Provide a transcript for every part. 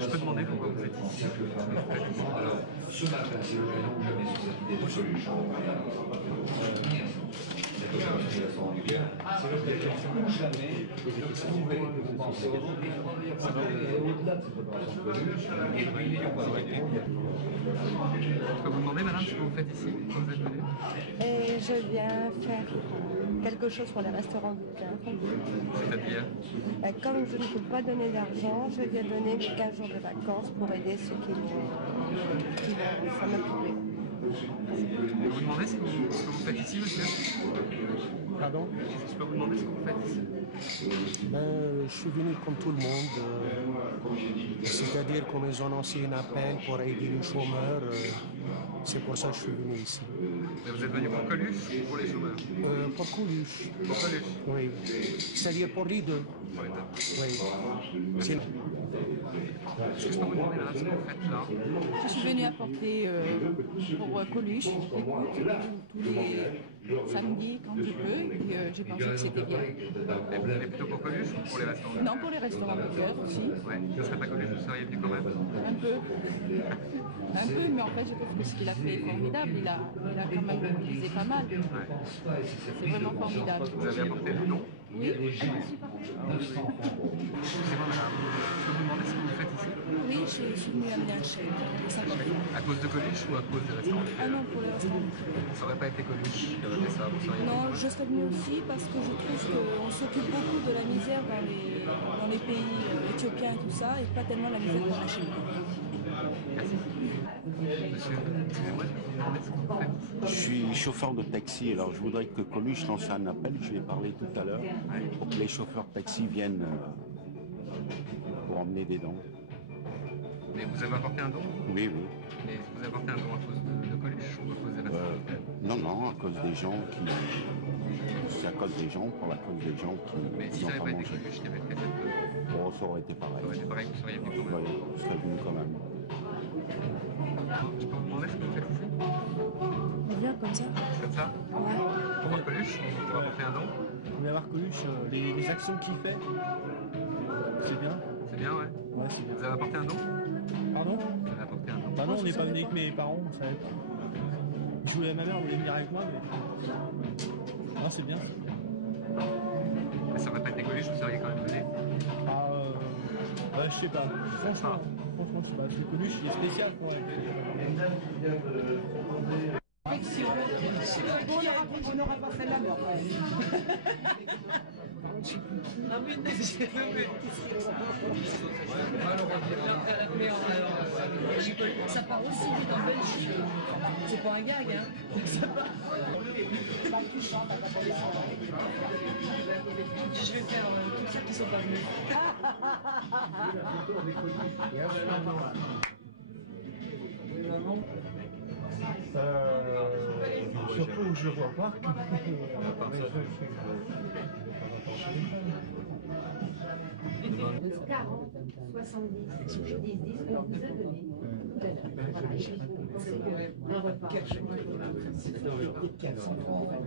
Je peux demander pourquoi vous êtes ici? Alors, ce matin, c'est l'occasion de jamais sur cette idée de solution. Cette opération du bien, c'est l'occasion ou jamais de prouver que vous pensez au-delà de cette opération de Coluche, et puis il n'y a pas de Je peux vous demander, madame, ce que vous faites ici quand vous êtes venue? Et je viens faire quelque chose pour les restaurants du cœur. C'est-à-dire? Comme je ne peux pas donner d'argent, je viens donner mes 15 jours de vacances pour aider ceux qui vont s'en occuper. Je peux vous demander ce que vous faites ici, monsieur? Pardon? Je peux vous demander ce que vous faites ici? Je suis venu comme tout le monde, c'est-à-dire comme ils ont lancé un appel pour aider les chômeurs, c'est pour ça que je suis venu ici. Et vous êtes venu pour Coluche ou pour les chômeurs? Pour Coluche. Pour Coluche? Oui. C'est-à-dire pour les deux. Pour les deux. Oui. C'est... Est-ce que je peux vous demander, madame, ce que vous faites là? Je suis venue apporter pour Coluche, j'écoute tous les samedis quand je peux, et puis j'ai pensé que c'était bien. Et vous venez plutôt pour Coluche ou pour les restaurants? Non, pour les restaurants de cœur aussi. Ouais. Ce serait pas Coluche, vous seriez venu quand même? Un peu. Un peu, mais en fait, je trouve que ce qu'il a fait est formidable. Il a quand même mobilisé pas mal. Ouais. C'est vraiment formidable. Vous avez apporté le nom? Oui. Excusez-moi, madame. Je peux vous demander ce que vous faites ici? Oui, je suis venue amener un chèque de 50 euros. À cause de Coluche ou à cause des restaurants du Ah cœur? non, pour les restaurants. Ça aurait pas été Coluche qui aurait fait ça, vous seriez Non, venu? je serais venue aussi parce que je trouve qu'on s'occupe beaucoup de la misère dans les pays éthiopiens et tout ça, et pas tellement la misère qu'on a chez nous. Merci. Monsieur, excusez-moi, je peux vous demander ce que vous faites ici? Je suis chauffeur de taxi, alors je voudrais que Coluche lance un appel, je vais parler tout à l'heure, pour que les chauffeurs de taxi viennent pour emmener des dons. Mais vous avez apporté un don? Oui, oui. Mais vous avez apporté un don à cause de Coluche ou à cause des restaurants du cœur? Non, non, à cause des gens qui... C'est à cause des gens, pour la cause des gens Mais si qui ça n'ont n'avait pas pas été mangé. Coluche qui avait fait cette... Bon, ça aurait été pareil. Ça aurait été pareil, vous seriez venu quand même. Oui, je serais venu quand même. Je peux vous demander ce que vous faites ici? Bien comme ça. Comme ça? Pour voir Coluche, pour apporter un don? Vous voulez avoir Coluche, les actions qu'il fait, c'est bien. C'est bien, ouais. Ouais, c'est bien. Vous avez apporté un don? Pardon? Vous avez apporté un don? Bah non, on n'est pas venu avec mes parents, on savait pas. Ma mère voulait venir avec moi, mais... Non, c'est bien. Mais ça n'aurait pas été Coluche, vous seriez quand même venu? Ah, je sais pas. Franchement, je sais pas. C'est Coluche, il est spécial pour elle. On n'aura pas fait la mort. Ça part aussi vite en Belgique. C'est pas un gag, hein. Ça part. Je vais faire tout ça qui sont pas venus. Surtout, je vois pas. De 40, 70, 70, 10, on vous a donné tout à l'heure. Voilà, un repas.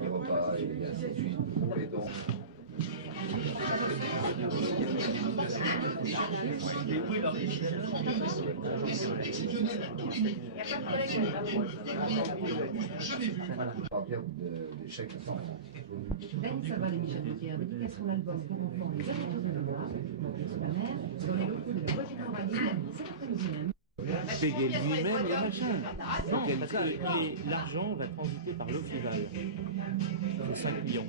Les repas et ainsi de suite, pour les dons. Des chèques sans Ça va, les Michel Drucker, depuis qu'à son album pour enfants, Les Aventures de Noah, ma mère, dans les locaux de la Voix du Cambradier, cet après-midi même. Payer lui-même le machin. Non, parce que l'argent va transiter par l'Ofival. C'est 5 millions.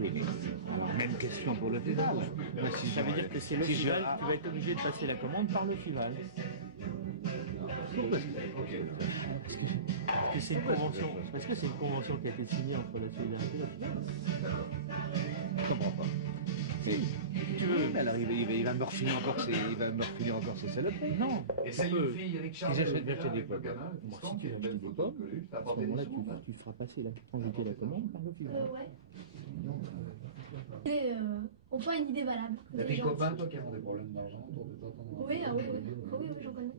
Oui. Alors, même question pour l'Ofival. Ça veut dire que c'est l'Ofival qui va être obligé de passer la commande par l'Ofival. Parce que c'est une convention. Parce que c'est une convention qui a été signée entre la Solidarité et l'Ofival. Je comprends pas. Si tu veux. Mais alors il va me refiler encore ses saloperies. Non. Et c'est une fille, Richard. Si j'achète des pommes. Si tu achètes des pommes, à ce moment-là, tu feras passer transiter la commande par l'Ofival. Et on prend une idée valable. T'as des copains, toi, qui ont des problèmes d'argent autour de toi? Oui, oui, j'en connais.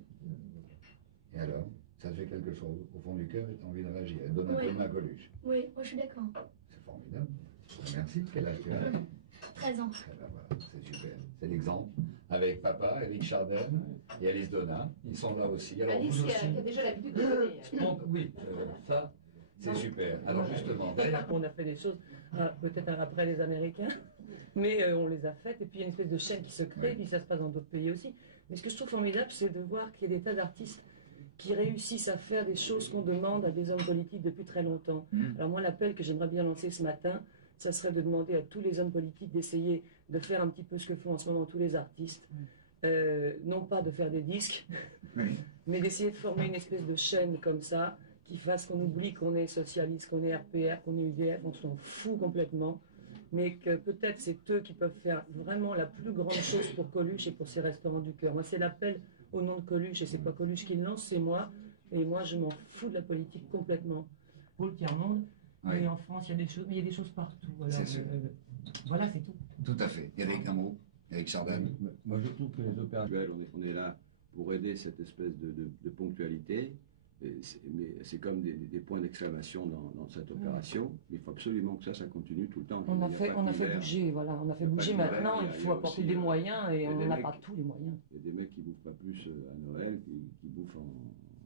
Et alors, ça te fait quelque chose au fond du cœur et tu as envie de réagir. Elle donne un peu de main à Coluche. Oui, moi je suis d'accord. C'est formidable. Merci. Quel âge tu as? 13 ans. Eh ben voilà, c'est super. C'est l'exemple. Avec papa, Eric Chardin et Alice Donat. Ils sont là aussi. Alors, Alice vous qui aussi. a déjà l'habitude de donner. Oui, ça, c'est super. Alors justement, On a fait des choses, peut-être après les Américains, mais on les a faites. Et puis il y a une espèce de chaîne qui se crée, et puis ça se passe dans d'autres pays aussi. Mais ce que je trouve formidable, c'est de voir qu'il y a des tas d'artistes qui réussissent à faire des choses qu'on demande à des hommes politiques depuis très longtemps. Alors moi, l'appel que j'aimerais bien lancer ce matin, ça serait de demander à tous les hommes politiques d'essayer de faire un petit peu ce que font en ce moment tous les artistes. Non pas de faire des disques, mais d'essayer de former une espèce de chaîne comme ça, qui fasse qu'on oublie qu'on est socialiste, qu'on est RPR, qu'on est UDF, on s'en fout complètement, mais que peut-être c'est eux qui peuvent faire vraiment la plus grande chose pour Coluche et pour ses restaurants du cœur. Moi, c'est l'appel au nom de Coluche, et c'est pas Coluche qui le lance, c'est moi, et moi je m'en fous de la politique complètement. Pour le tiers-monde, mais en France, il y a des choses, mais il y a des choses partout. C'est sûr. Voilà, c'est tout. Tout à fait. Eric, un mot. Eric Chardin. Moi, je trouve que les opérateurs, on est là pour aider cette espèce de ponctualité. Mais c'est comme des points d'exclamation dans cette opération. Il faut absolument que ça continue tout le temps. On a fait bouger, voilà. On a fait bouger maintenant. Il faut apporter des moyens et on n'a pas tous les moyens. Il y a des mecs qui bouffent pas plus à Noël, qui bouffent en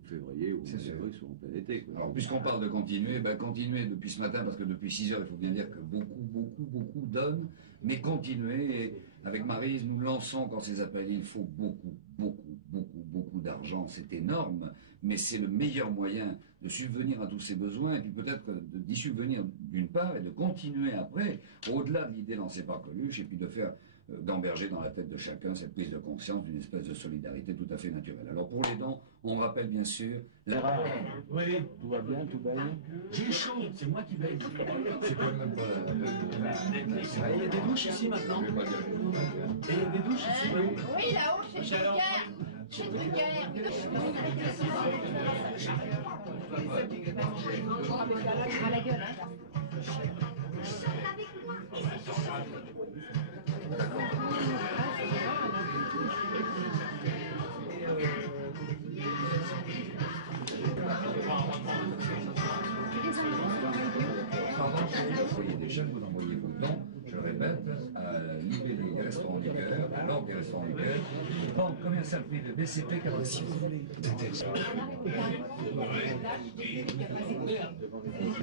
février ou en février, soit en plein été. Alors, puisqu'on parle de continuer, continuez depuis ce matin, parce que depuis 6 heures, il faut bien dire que beaucoup donnent, mais continuez. Et avec Maryse, nous lançons, quand ces appels, il faut beaucoup d'argent. C'est énorme, mais c'est le meilleur moyen de subvenir à tous ces besoins, et puis peut-être d'y subvenir d'une part, et de continuer après, au-delà de l'idée lancée par Coluche, et puis de faire d'emberger dans la tête de chacun cette prise de conscience d'une espèce de solidarité tout à fait naturelle. Alors pour les dons, on rappelle bien sûr... Oui, tout va bien, tout va bien. J'ai chaud, c'est moi qui veille. C'est pas même pas Il y a des douches ici maintenant. Et il y a des douches ici. Oui, là-haut, chez Drucker. Chez Drucker. À la gueule, hein. Pardon, vous envoyez des jeunes, vous envoyez vos dons, je le répète, à l'IBD des restaurants du cœur, à l'ordre des restaurants du cœur, banque commerciale privée BCP 46.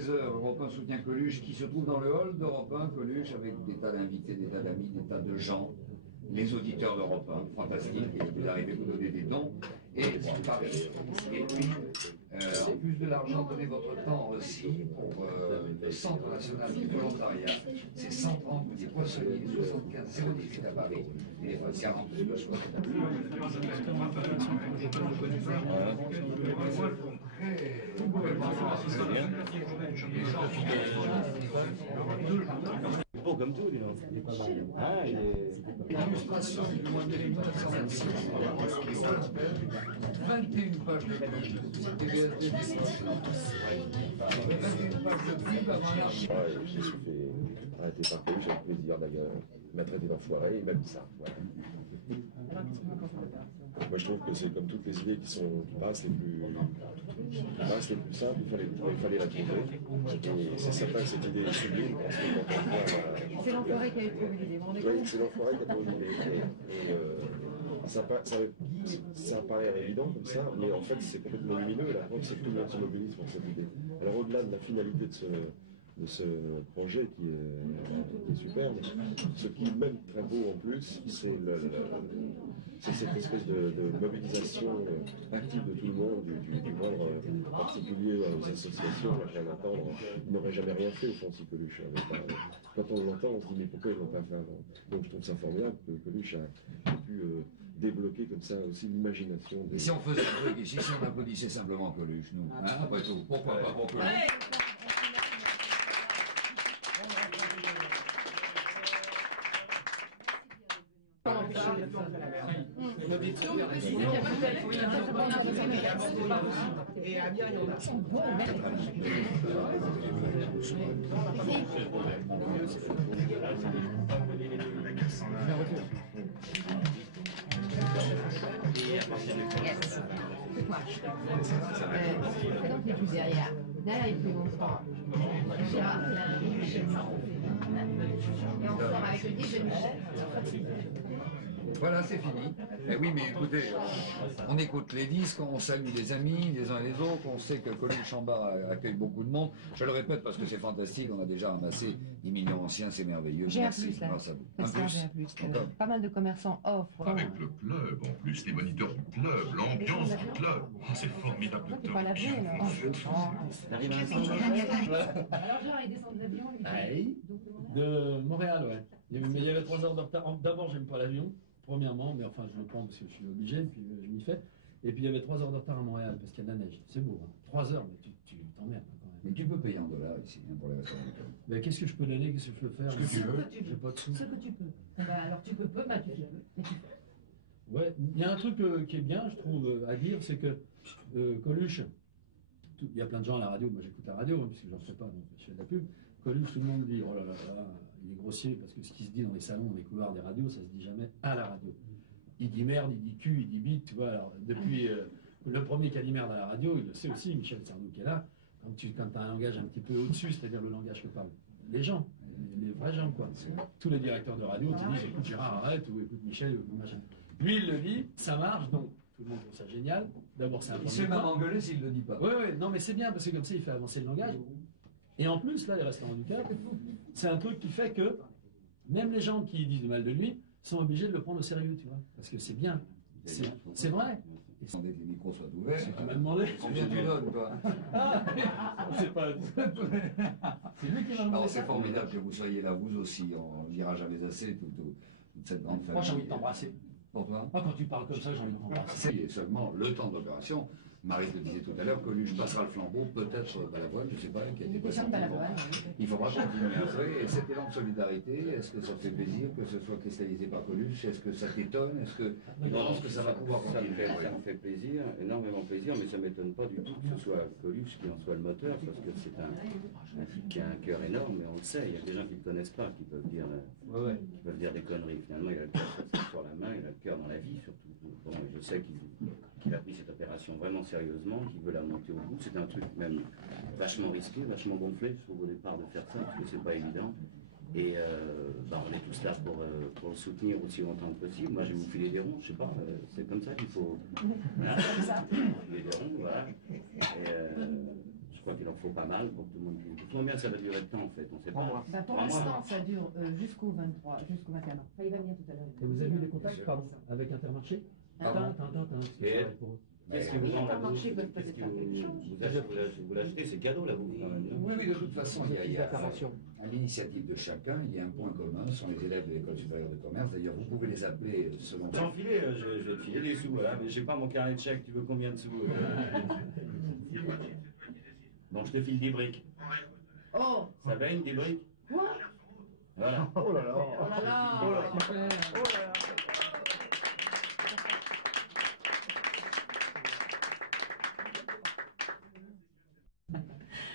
Europe 1 soutient Coluche, qui se trouve dans le hall d'Europe 1, Coluche, avec des tas d'invités, des tas d'amis, des tas de gens, les auditeurs d'Europe 1, fantastique, et vous arrivez à vous donner des dons, et Paris. Et puis, en plus de l'argent, donnez votre temps aussi pour le Centre national du volontariat. C'est 130 des Poissonniers, 75 018 à Paris, téléphone 42 Beau comme tout, dis donc. Il est pas mal. Ah, il est... L'illustration du mois de mai 1926, 21 pages de pub. TVSD, 21 pages de pub avant l'archive. Je me suis fait arrêter par Coluche avec plaisir d'ailleurs. Il m'a traité d'enfoiré, il m'a dit ça. Voilà. Moi je trouve que c'est comme toutes les idées qui passent les plus simples, il fallait la trouver. Et c'est certain que cette idée est sublime parce que quand on voit... C'est l'enfoiré qui a trouvé l'idée. Oui, c'est l'enfoiré qui a trouvé l'idée. Ça paraît évident comme ça, mais en fait c'est complètement lumineux et la preuve c'est que tout le monde se mobilise pour cette idée. Alors au-delà de la finalité de ce projet qui est superbe, ce qui est même très beau en plus, c'est cette espèce de mobilisation active de tout le monde, du moindre particulier aux associations, à rien attendre. Ils n'auraient jamais rien fait au fond si Coluche avait pas... Quand on l'entend, on se dit mais pourquoi ils ne l'ont pas fait avant? Donc je trouve ça formidable que Coluche a pu débloquer comme ça aussi l'imagination. Et si on faisait un truc ici, si on applaudissait simplement Coluche, nous, hein, après tout, pourquoi pas pour Coluche? Et à bien, il y en a. Ils sont bons, derrière. Derrière, il fait bonsoir. Et on sort avec le disque de Michel. Voilà, c'est fini. Eh oui, mais écoutez, on écoute les disques, on salue les amis, les uns et les autres, on sait que Coluche Chambard accueille beaucoup de monde. Je le répète parce que c'est fantastique, on a déjà ramassé Émilion Ancien, c'est merveilleux. J'ai un Merci, plus là. grâce à vous. J'ai un plus. Pas mal de commerçants offrent. Avec le club, en plus, les moniteurs du club, l'ambiance du club. Oh, c'est formidable de Pas l'avion, là. Oh, T'arrives à un Alors, genre, il descend de l'avion, lui. De Montréal, ouais. Mais il y avait 3 heures de retard. D'abord, j'aime pas l'avion, premièrement, mais enfin, je le prends parce que je suis obligé, puis je m'y fais. Et puis, il y avait 3 heures de retard à Montréal parce qu'il y a de la neige. C'est beau, hein. 3 heures, mais tu t'emmerdes quand même. Mais tu peux payer en dollars ici, hein, pour les restaurants du club. Mais qu'est-ce que je peux donner, qu'est-ce que je peux faire? Ce que tu veux. J'ai pas de sous. Ce que tu peux. Bah, alors, tu peux, tu peux, mais tu peux. Ouais, il y a un truc qui est bien, je trouve, à dire, c'est que Coluche, il y a plein de gens à la radio, moi j'écoute la radio, hein, puisque j'en fais pas, donc je fais de la pub. Coluche, tout le monde dit, oh là là là, il est grossier, parce que ce qui se dit dans les salons, dans les couloirs des radios, ça se dit jamais à la radio. Il dit merde, il dit cul, il dit bite, tu vois. Alors, depuis le premier qui a dit merde à la radio, il le sait aussi, Michel Sardou qui est là, quand tu as un langage un petit peu au-dessus, c'est-à-dire le langage que parlent les gens, les vrais gens, quoi. Tous les directeurs de radio te disent, écoute Gérard, arrête, ou écoute Michel, ou machin. Lui, il le dit, ça marche, donc tout le monde trouve ça génial. D'abord, c'est un Il se fait même engueuler s'il ne le dit pas. Oui, oui, non, mais c'est bien, parce que comme ça, il fait avancer le langage. Et en plus, là, les restaurants du Cap, c'est un truc qui fait que même les gens qui disent du mal de lui sont obligés de le prendre au sérieux, tu vois. Parce que c'est bien. C'est vrai. Et sans que les micros soient ouverts. C'est qui m'a demandé. Combien tu donnes, toi? C'est pas. C'est lui qui m'a demandé. Non, c'est formidable que vous soyez là, vous aussi. On ne dira jamais assez, toute cette grande famille. Moi, j'ai envie de t'embrasser. Pour toi? Quand tu parles comme ça, j'ai envie de t'embrasser. C'est seulement le temps de l'opération. Marie le disait tout à l'heure, Coluche passera le flambeau, peut-être sur Balavoine, je ne sais pas, qui a été passé. Il faudra continuer après. Et cet élan de solidarité, est-ce que ça te fait plaisir que ce soit cristallisé par Coluche? Est-ce que ça t'étonne? Est-ce que tu penses que ça va pouvoir continuer? Ça me fait plaisir, énormément plaisir, mais ça ne m'étonne pas du tout que ce soit Coluche qui en soit le moteur, parce que c'est un type qui a un cœur énorme, mais on le sait, il y a des gens qui ne le connaissent pas, qui peuvent dire des conneries. Finalement, il a le cœur sur la main, il a le cœur dans la vie, surtout. Bon, je sais qu'il a pris cette opération vraiment sérieusement, qu'il veut la monter au bout. C'est un truc même vachement risqué, vachement gonflé, je trouve, au départ de faire ça, parce que c'est pas évident. Et on est tous là pour le soutenir aussi longtemps que possible. Moi, je vais vous filer des ronds, je sais pas, c'est comme ça qu'il faut. Voilà, filer des ronds, voilà. Et je crois qu'il en faut pas mal pour que tout le monde. Combien ça va durer de temps en fait? On sait pas. Bah, pour l'instant, ça dure jusqu'au 23, jusqu'au 21 ans. Enfin, il va venir tout à l'heure. Et vous avez eu des contacts avec Intermarché? Qu'est-ce que vous en vous l'achetez, c'est cadeau là, vous. Oui, oui, de toute façon, il y a à l'initiative de chacun, il y a un point commun, ce sont les élèves de l'école supérieure de commerce. D'ailleurs, vous pouvez les appeler selon. J'en filais, je vais te filer des sous, voilà, mais j'ai pas mon carnet de chèques, tu veux combien de sous? Bon, je te file des briques. Oh! Ça baigne des briques? Quoi? Voilà. Oh là là! Oh là là! Oh là là!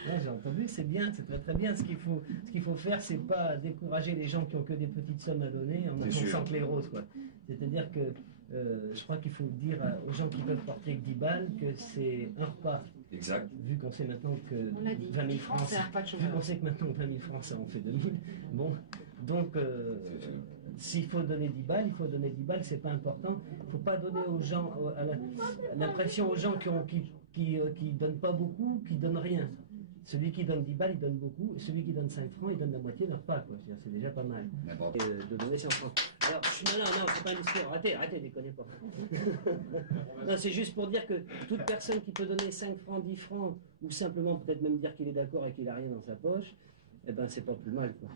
Ouais, j'ai entendu, c'est bien, c'est très très bien. Ce qu'il faut faire, c'est pas décourager les gens qui ont que des petites sommes à donner en annonçant que les grosses, quoi. C'est-à-dire que je crois qu'il faut dire aux gens qui peuvent porter que 10 balles que c'est un repas. Exact. Vu qu'on sait maintenant que 20 000 francs, vu qu'on sait que maintenant 20 000 francs, ça en fait 2000. Bon, donc s'il faut donner 10 balles, il faut donner 10 balles, c'est pas important. Il ne faut pas donner aux gens l'impression aux gens qui donnent pas beaucoup, qui donnent rien. Celui qui donne 10 balles, il donne beaucoup, et celui qui donne 5 francs, il donne la moitié de leur repas, quoi. C'est déjà pas mal. De donner 5 francs. Alors, je suis malin, non, c'est pas un discours. Arrêtez, déconnez pas. Non, c'est juste pour dire que toute personne qui peut donner 5 francs, 10 francs, ou simplement peut-être même dire qu'il est d'accord et qu'il a rien dans sa poche, eh ben, c'est pas plus mal, quoi.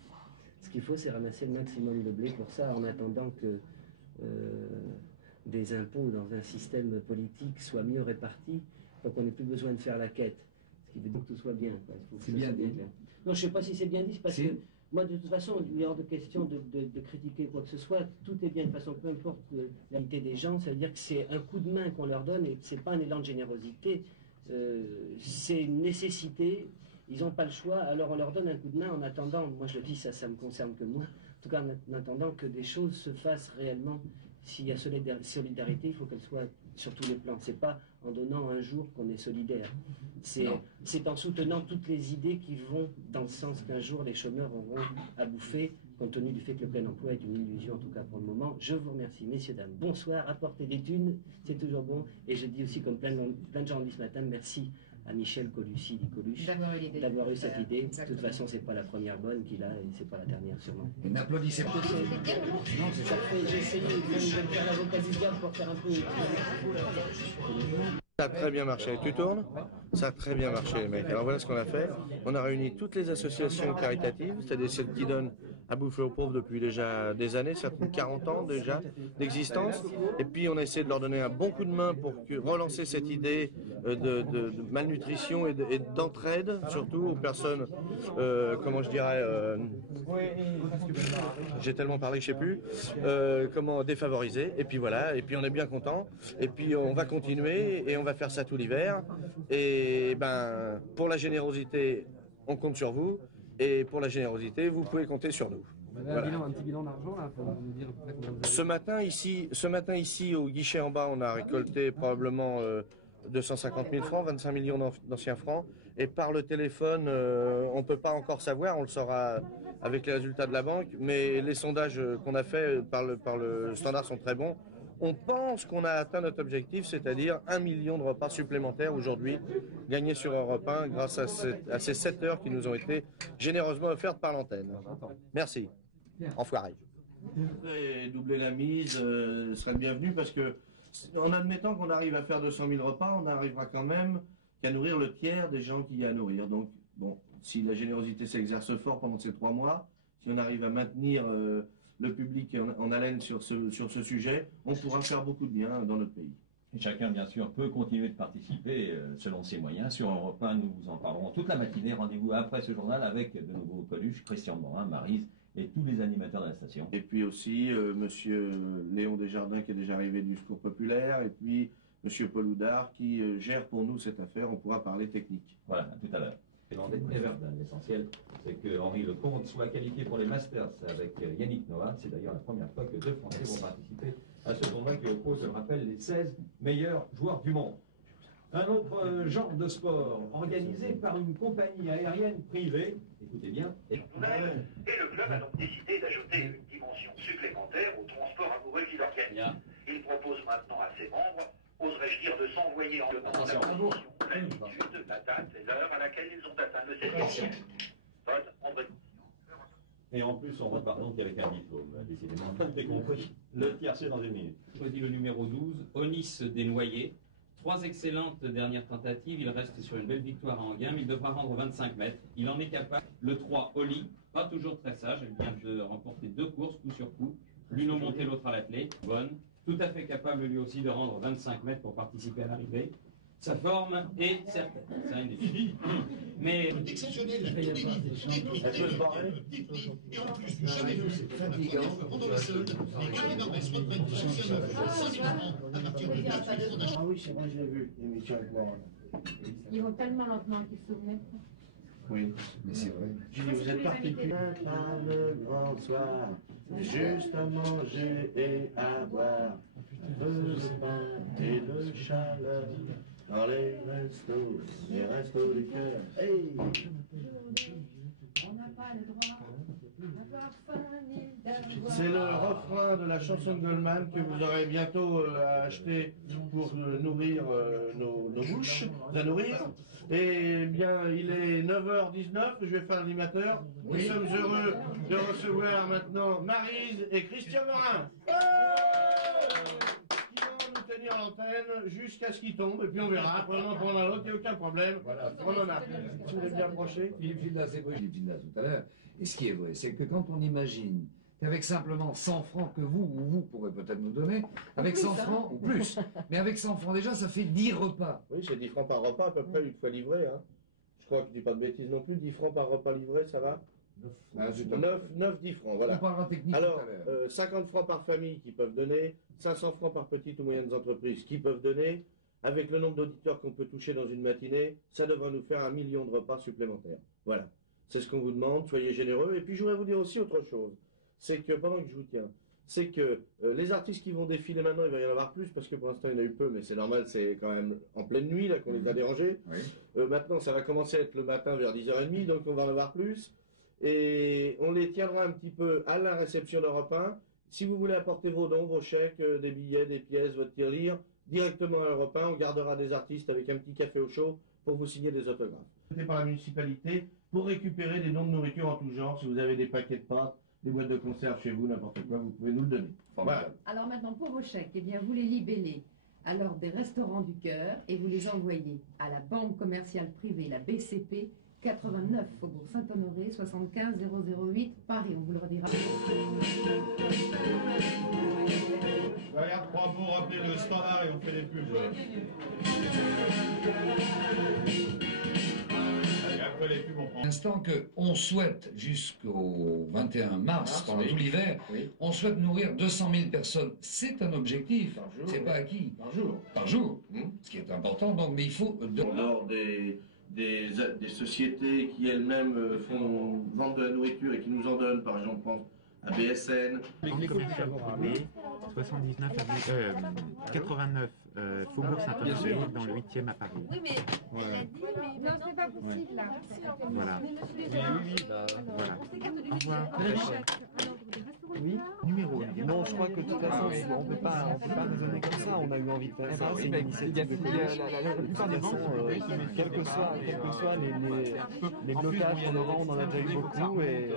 Ce qu'il faut, c'est ramasser le maximum de blé pour ça, en attendant que des impôts dans un système politique soient mieux répartis, pour qu'on n'ait plus besoin de faire la quête. Ce qui veut dire que tout soit bien. C'est bien dit. Non, je ne sais pas si c'est bien dit, c'est parce que moi, de toute façon, il est hors de question de critiquer quoi que ce soit. Tout est bien de façon, peu importe la qualité des gens. Ça veut dire que c'est un coup de main qu'on leur donne et ce n'est pas un élan de générosité. C'est une nécessité. Ils n'ont pas le choix. Alors on leur donne un coup de main en attendant. Moi, je le dis, ça me concerne que moi. En tout cas, en attendant que des choses se fassent réellement. S'il y a solidarité, il faut qu'elle soit sur tous les plans. C'est pas en donnant un jour qu'on est solidaire. C'est en soutenant toutes les idées qui vont dans le sens qu'un jour les chômeurs auront à bouffer, compte tenu du fait que le plein emploi est une illusion, en tout cas pour le moment. Je vous remercie, messieurs, dames. Bonsoir, apportez des thunes, c'est toujours bon. Et je dis aussi, comme plein de gens ont dit ce matin, merci à Michel Colucci, dit Coluche, d'avoir eu cette idée. De toute façon, c'est pas la première bonne qu'il a et c'est pas la dernière sûrement. Et n'applaudissez pas. J'ai essayé de faire l'avocat du diable pour faire un peu. Ça a très bien marché. Tu tournes? Ça a très bien marché, les mecs. Alors voilà ce qu'on a fait. On a réuni toutes les associations caritatives, c'est-à-dire celles qui donnent à bouffer aux pauvres depuis déjà des années, certaines 40 ans déjà d'existence. Et puis on a essayé de leur donner un bon coup de main pour relancer cette idée de malnutrition et d'entraide, surtout aux personnes, comment je dirais, j'ai tellement parlé que je sais plus, comment défavorisées. Et puis voilà, et puis on est bien content. Et puis on va continuer et on va faire ça tout l'hiver. Et ben, pour la générosité, on compte sur vous. Et pour la générosité, vous pouvez compter sur nous. Voilà. Un petit bilan d'argent là, pour nous dire à peu près combien vous avez... Ce matin ici, au guichet en bas, on a récolté probablement 250 000 francs, 25 millions d'anciens francs. Et par le téléphone, on ne peut pas encore savoir, on le saura avec les résultats de la banque. Mais les sondages qu'on a faits par le standard sont très bons. On pense qu'on a atteint notre objectif, c'est-à-dire 1 million de repas supplémentaires aujourd'hui gagnés sur Europe 1 grâce à ces 7 heures qui nous ont été généreusement offertes par l'antenne. Merci. Enfoiré. Doubler la mise serait le bienvenu parce que, en admettant qu'on arrive à faire 200 000 repas, on n'arrivera quand même qu'à nourrir le tiers des gens qu'il y a à nourrir. Donc, bon, si la générosité s'exerce fort pendant ces 3 mois, si on arrive à maintenir le public en haleine sur ce sujet, on pourra faire beaucoup de bien dans notre pays. Et chacun, bien sûr, peut continuer de participer selon ses moyens. Sur Europe 1, nous vous en parlerons toute la matinée. Rendez-vous après ce journal avec de nouveaux Coluche, Christian Morin, Maryse et tous les animateurs de la station. Et puis aussi monsieur Léon Desjardins qui est déjà arrivé du Secours Populaire, et puis monsieur Paul Houdard qui gère pour nous cette affaire. On pourra parler technique. Voilà, à tout à l'heure. L'essentiel, c'est que Henri Lecomte soit qualifié pour les Masters avec Yannick Noah. C'est d'ailleurs la première fois que 2 Français vont participer à ce tournoi qui oppose, je le rappelle, les 16 meilleurs joueurs du monde. Un autre genre de sport organisé par une compagnie aérienne privée, écoutez bien. Et le club a donc décidé d'ajouter une dimension supplémentaire au transport amoureux qu'il organise. Il propose maintenant à ses membres, oserais-je dire, de s'envoyer en demandant la position, l'altitude, la date et l'heure à laquelle ils ont atteint le sélection. Et en plus, on repart donc avec un diplôme, décidément. Tout est compris. Le tiercé dans 1 minute. Choisit le numéro 12, Onis Desnoyers. 3 excellentes dernières tentatives. Il reste sur une belle victoire à Enghien, mais il devra rendre 25 mètres. Il en est capable. Le 3, Oli, pas toujours très sage. Elle vient de remporter 2 courses, coup sur coup. L'une au monté, l'autre à l'attelé. Bonne. Tout à fait capable lui aussi de rendre 25 mètres pour participer à l'arrivée. Sa forme est certaine. C'est un défi. Mais exceptionnel. Elle peut se barrer. Et en plus, jamais vu. On dans le seul. Et voilà dans les spots Ah oui, c'est vrai, je l'ai vu, l'émission avec moi. Ils vont tellement lentement qu'ils se souviennent. Oui, mais c'est vrai. Vous êtes particulier. Le grand soir, juste à manger et à boire. Le pain et le chaleur. Dans les restos du cœur. Hey! On n'a pas le droit d'avoir faim ni d'avoir... C'est le refrain de la chanson de Goldman que vous aurez bientôt à acheter pour nourrir nos bouches, à nourrir. Et bien, il est 9h19, je vais faire l'animateur. Nous sommes heureux de recevoir maintenant Maryse et Christian Morin. Tenir l'antenne jusqu'à ce qu'il tombe, et puis on verra. Après, on en prendra l'autre, il n'y a aucun problème. Voilà. On en a. Si vous êtes bien approché. Philippe Gildas, c'est vrai, Philippe Gildas tout à l'heure. Et ce qui est vrai, c'est que quand on imagine qu'avec simplement 100 francs que vous pourrez peut-être nous donner, avec 100 francs ou plus, mais avec 100 francs déjà, ça fait 10 repas. Oui, c'est 10 francs par repas, à peu près, une fois livré. Hein. Je crois que je ne dis pas de bêtises non plus. 10 francs par repas livré, ça va 9-10 francs, voilà. Alors, 50 francs par famille qui peuvent donner, 500 francs par petites ou moyennes entreprises qui peuvent donner. Avec le nombre d'auditeurs qu'on peut toucher dans une matinée, ça devra nous faire 1 million de repas supplémentaires. Voilà, c'est ce qu'on vous demande, soyez généreux. Et puis je voudrais vous dire aussi autre chose, c'est que pendant que je vous tiens, c'est que les artistes qui vont défiler maintenant, il va y en avoir plus, parce que pour l'instant il y en a eu peu, mais c'est normal, c'est quand même en pleine nuit là qu'on les a dérangés. Maintenant ça va commencer à être le matin vers 10h30, donc on va en avoir plus. Et on les tiendra un petit peu à la réception d'Europe 1. Si vous voulez apporter vos dons, vos chèques, des billets, des pièces, votre tirelire, directement à Europe 1, on gardera des artistes avec un petit café au chaud pour vous signer des autographes. C'était par la municipalité pour récupérer des dons de nourriture en tout genre. Si vous avez des paquets de pâtes, des boîtes de conserve chez vous, n'importe quoi, vous pouvez nous le donner. Voilà. Alors maintenant, pour vos chèques, eh bien, vous les libellez à l'ordre des Restaurants du Cœur et vous les envoyez à la Banque commerciale privée, la BCP, 89 Faubourg Saint-Honoré, 75 008 Paris. On vous le redira. Regarde, 3 mots, rappelez le standard et on fait des pubs. Et après les pubs, on prend. L'instant qu'on souhaite jusqu'au 21 mars, pendant tout l'hiver, on souhaite nourrir 200 000 personnes. C'est un objectif, c'est pas acquis. Par jour. Par jour, ce qui est important, donc, mais il faut... Lors des sociétés qui elles-mêmes vendent de la nourriture et qui nous en donnent, par exemple, à BSN. Les commerciales privées, 89 Faubourg Saint-Honoré, dans le 8e à Paris. Oui, mais elle a dit, mais non, ce n'est pas possible là. Voilà. Voilà. Au revoir. Oui, numéro. Non, je crois que de toute façon, on peut pas raisonner comme ça. On a eu envie de faire ça. C'est une initiative de la plupart des gens, quels que soient les blocages qu'on aura, on en a déjà eu beaucoup et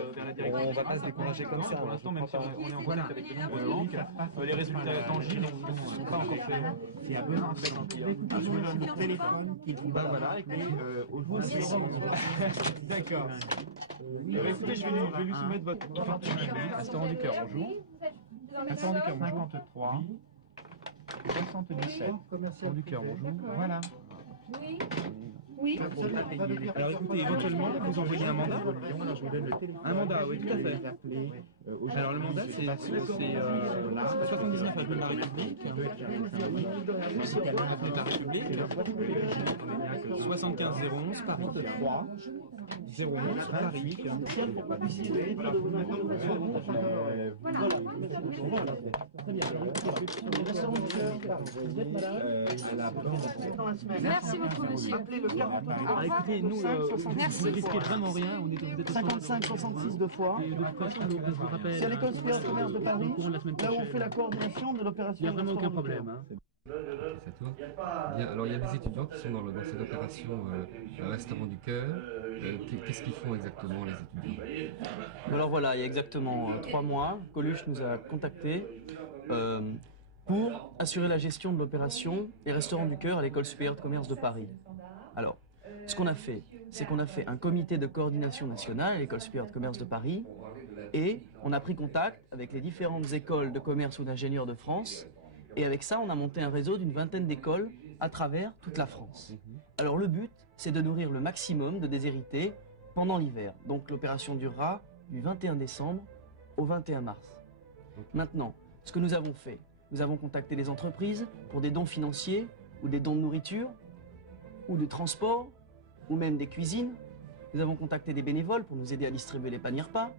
on va pas se décourager comme ça. Pour l'instant, même si on est en contact avec de nombreuses banques, les résultats tangibles ne sont pas encore faits. C'est à Besançon. Je vous donne mon téléphone qui vous va. Voilà, aujourd'hui. D'accord. Écoutez, je vais lui soumettre votre restaurant du cœur, bonjour. Restaurant du cœur, 53 77. Restaurant du cœur, bonjour. Voilà. Oui. Oui. Alors écoutez, éventuellement, vous envoyez un mandat. Un mandat, oui, tout à fait. Alors le mandat, c'est 79 avenue de la République. 75 011 Paris 3 011 Paris. Merci beaucoup, monsieur. Alors écoutez, nous, vous ne risquez vraiment rien. On est 55-66 deux fois. C'est à l'école supérieure de commerce de Paris, là où on fait la coordination de l'opération. Il n'y a vraiment aucun problème. C'est à toi. Bien, alors il y a des étudiants qui sont dans cette opération Restaurant du Cœur. Qu'est-ce qu'ils font exactement, les étudiants? Alors voilà, il y a exactement 3 mois, Coluche nous a contactés pour assurer la gestion de l'opération Les Restaurants du Cœur à l'école supérieure de commerce de Paris. Alors, ce qu'on a fait, c'est qu'on a fait un comité de coordination nationale à l'école supérieure de commerce de Paris et on a pris contact avec les différentes écoles de commerce ou d'ingénieurs de France. Et avec ça, on a monté un réseau d'une vingtaine d'écoles à travers toute la France. Alors le but, c'est de nourrir le maximum de déshérités pendant l'hiver. Donc l'opération durera du 21 décembre au 21 mars. Maintenant, ce que nous avons fait, nous avons contacté les entreprises pour des dons financiers ou des dons de nourriture ou de transport ou même des cuisines. Nous avons contacté des bénévoles pour nous aider à distribuer les paniers repas.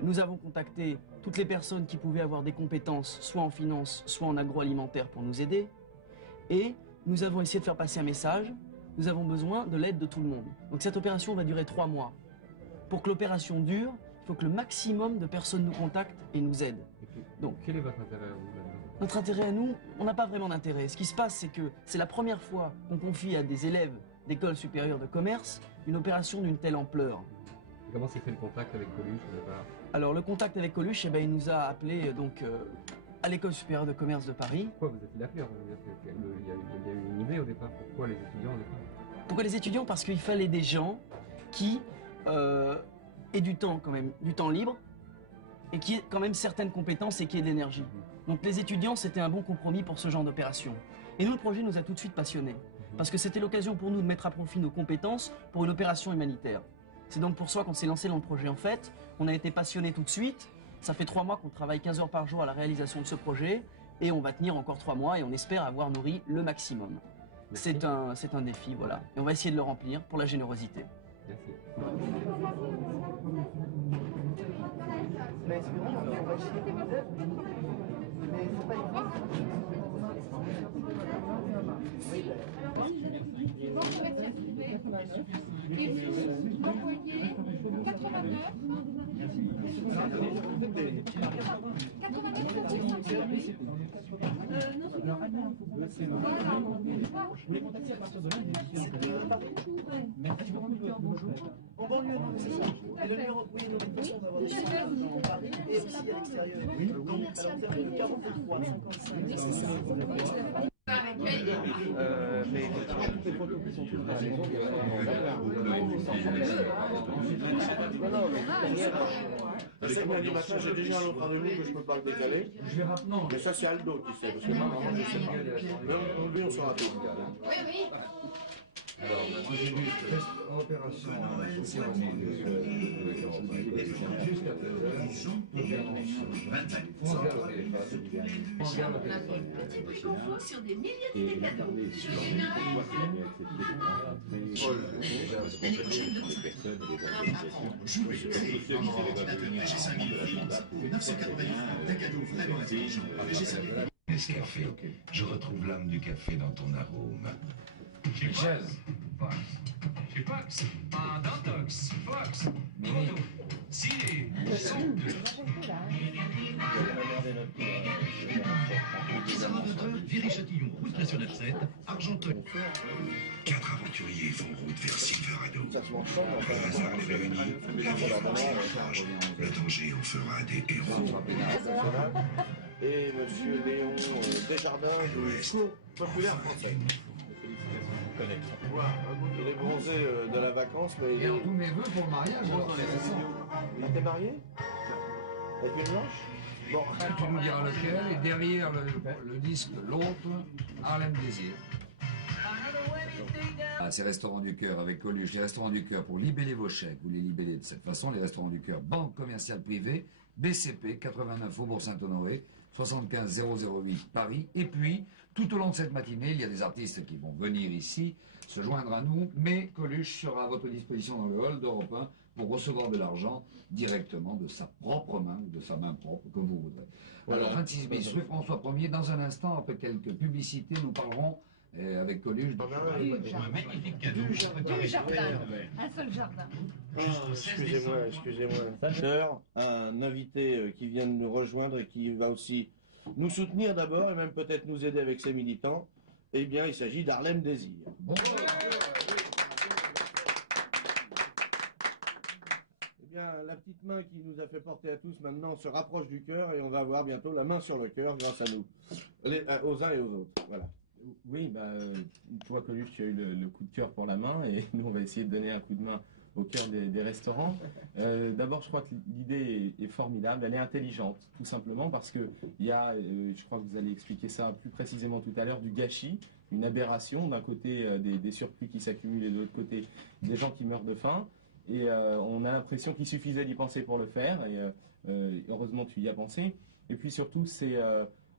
Nous avons contacté toutes les personnes qui pouvaient avoir des compétences, soit en finance, soit en agroalimentaire, pour nous aider. Et nous avons essayé de faire passer un message. Nous avons besoin de l'aide de tout le monde. Donc cette opération va durer 3 mois. Pour que l'opération dure, il faut que le maximum de personnes nous contactent et nous aident. Donc, quel est votre intérêt à vous là-dedans? Notre intérêt à nous, on n'a pas vraiment d'intérêt. Ce qui se passe, c'est que c'est la première fois qu'on confie à des élèves d'école supérieure de commerce une opération d'une telle ampleur. Et comment s'est fait le contact avec Coluche au départ? Alors le contact avec Coluche, il nous a appelé à l'école supérieure de commerce de Paris. Pourquoi vous êtes-il appelé? Il y a eu une idée au départ. Pourquoi les étudiants au départ? Pourquoi les étudiants? Parce qu'il fallait des gens qui aient du temps quand même, du temps libre, et qui aient quand même certaines compétences et qui aient de l'énergie. Donc les étudiants, c'était un bon compromis pour ce genre d'opération. Et nous, le projet nous a tout de suite passionnés, parce que c'était l'occasion pour nous de mettre à profit nos compétences pour une opération humanitaire. C'est donc pour ça qu'on s'est lancé dans le projet en fait. On a été passionnés tout de suite. Ça fait 3 mois qu'on travaille 15 heures par jour à la réalisation de ce projet. Et on va tenir encore 3 mois et on espère avoir nourri le maximum. C'est un défi, voilà. Et on va essayer de le remplir pour la générosité. Merci. En banlieue, c'est ça. Et le numéro, oui, une autre façon d'avoir des gens à Paris et aussi à l'extérieur. Oui, alors vous avez le 43, 55. Oui, c'est ça. Mais toutes les photos qui sont toutes à la maison, il y a non, mais samedi matin, j'ai déjà un autre rendez-vous que je ne peux pas le décaler. Mais ça, c'est Aldo qui sait, parce que normalement, je ne sais pas. Mais lui, on s'en rappelle. Oui, oui. Alors, moi j'ai vu opération jusqu'à 13h. Sur des milliers de cadeaux. Nescafé, je retrouve l'âme du café dans ton arôme. Jazz. Fox. Chez Fox, pas d'Antox. Fox. Moto. Ciné. Son. Desarmateur, Viry-Châtillon, route nationale 7, Argenteuil. 4 aventuriers font route vers Silverado. Le hasard les réunit, la vie change. Le danger en fera des héros. Et monsieur Léon Desjardins du Flow populaire français. Il est bronzé de la vacance, mais Et en tous mes voeux pour le mariage, alors c'est récent. Il était marié avec une blanche. Bon, tu nous diras lequel, et derrière le disque, l'autre, Harlem Désir. Ah, c'est Restaurants du Cœur avec Coluche, les Restaurants du Cœur pour libeller vos chèques. Vous les libellez de cette façon, les Restaurants du Cœur, banque commerciale privée, BCP, 89 Faubourg Saint-Honoré, 75 008 Paris. Et puis, tout au long de cette matinée, il y a des artistes qui vont venir ici, se joindre à nous, mais Coluche sera à votre disposition dans le hall d'Europe 1 pour recevoir de l'argent directement de sa propre main, ou de sa main propre, comme vous voudrez. Voilà. Alors, 26 bis, rue François 1er, dans un instant, après quelques publicités, nous parlerons avec Coluche. Du jardin. Un seul jardin. Excusez-moi. Un invité qui vient de nous rejoindre et qui va aussi nous soutenir d'abord et même peut-être nous aider avec ses militants. Eh bien, il s'agit d'Harlem Désir. Bon. Eh bien, la petite main qui nous a fait porter à tous maintenant se rapproche du cœur et on va avoir bientôt la main sur le cœur grâce à nous, aux uns et aux autres. Voilà. Oui, toi Coluche, tu as eu le coup de cœur pour la main et nous on va essayer de donner un coup de main au cœur des restaurants. D'abord, je crois que l'idée est formidable, elle est intelligente, tout simplement parce que il y a, je crois que vous allez expliquer ça plus précisément tout à l'heure, du gâchis, une aberration, d'un côté des surplus qui s'accumulent et de l'autre côté des gens qui meurent de faim. Et on a l'impression qu'il suffisait d'y penser pour le faire et heureusement tu y as pensé. Et puis surtout, c'est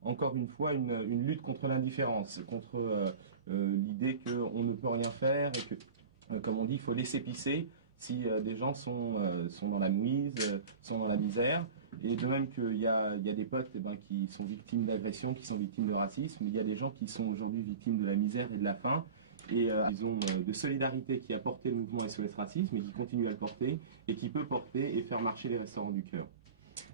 encore une fois une lutte contre l'indifférence, contre l'idée qu'on ne peut rien faire et que, comme on dit, il faut laisser pisser si des gens sont dans la mouise, sont dans la misère. Et de même qu'il y a des potes qui sont victimes d'agressions, qui sont victimes de racisme, il y a des gens qui sont aujourd'hui victimes de la misère et de la faim. Et ils ont de solidarité qui a porté le mouvement SOS Racisme et qui continue à le porter et qui peut porter et faire marcher les Restaurants du Cœur.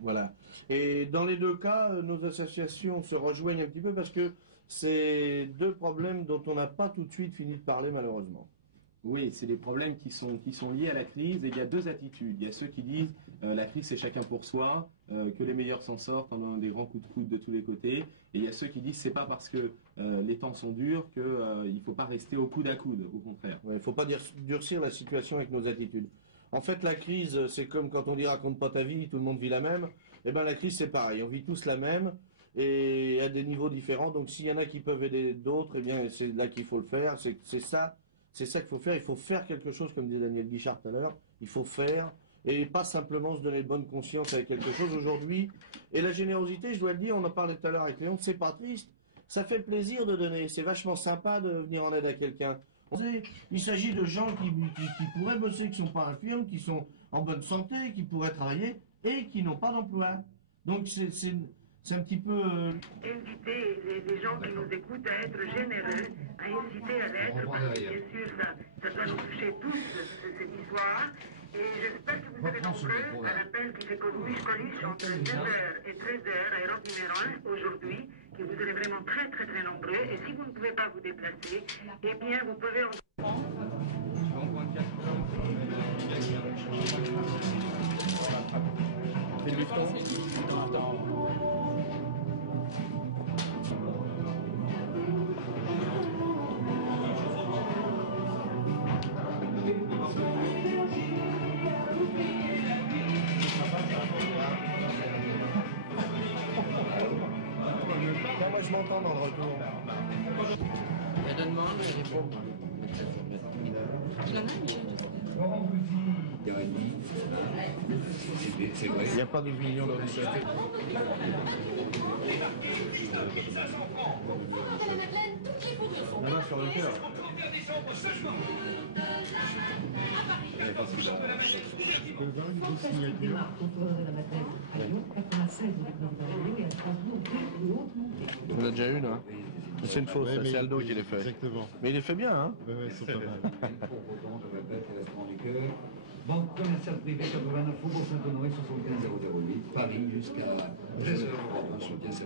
Voilà. Et dans les deux cas, nos associations se rejoignent un petit peu parce que c'est deux problèmes dont on n'a pas tout de suite fini de parler malheureusement. Oui, c'est des problèmes qui sont liés à la crise et il y a deux attitudes. Il y a ceux qui disent la crise c'est chacun pour soi, que les meilleurs s'en sortent en donnant des grands coups de coude de tous les côtés. Et il y a ceux qui disent c'est pas parce que les temps sont durs qu'il ne faut pas rester au coude à coude, au contraire. Il ne faut pas durcir la situation avec nos attitudes. En fait, la crise, c'est comme quand on dit raconte pas ta vie, tout le monde vit la même. Eh bien, la crise, c'est pareil. On vit tous la même et à des niveaux différents. Donc, s'il y en a qui peuvent aider d'autres, eh bien, c'est là qu'il faut le faire. C'est ça qu'il faut faire. Il faut faire quelque chose, comme disait Daniel Guichard tout à l'heure. Il faut faire et pas simplement se donner de bonne conscience avec quelque chose aujourd'hui. Et la générosité, je dois le dire, on en parlait tout à l'heure avec Léon, c'est pas triste. Ça fait plaisir de donner. C'est vachement sympa de venir en aide à quelqu'un. Il s'agit de gens qui pourraient bosser, qui ne sont pas infirmes, qui sont en bonne santé, qui pourraient travailler et qui n'ont pas d'emploi. Donc c'est un petit peu... Inviter les gens qui nous écoutent à être généreux, à inciter à l'être, parce que bien sûr, ça doit nous toucher tous, cette histoire. Et j'espère que vous serez nombreux à l'appel qui fait Coluche entre 10h et 13h à Europe numéro 1 aujourd'hui, que vous serez vraiment très très très nombreux. Et si vous ne pouvez pas vous déplacer, eh bien vous pouvez en... C'est du temps. Moi je m'entends dans le retour. Il y a demande, elle est pas. Il en a, C'est vrai. Il n'y a pas de millions de recettes. La main sur le cœur. On a déjà une, hein. C'est une fausse, Ouais, c'est Aldo qui l'a fait. Exactement. Mais il les fait bien, hein. Ouais, ils sont pas mal. Banque commerciale privée 89 Faubourg Saint-Honoré 75008, Paris jusqu'à 13h sur le 15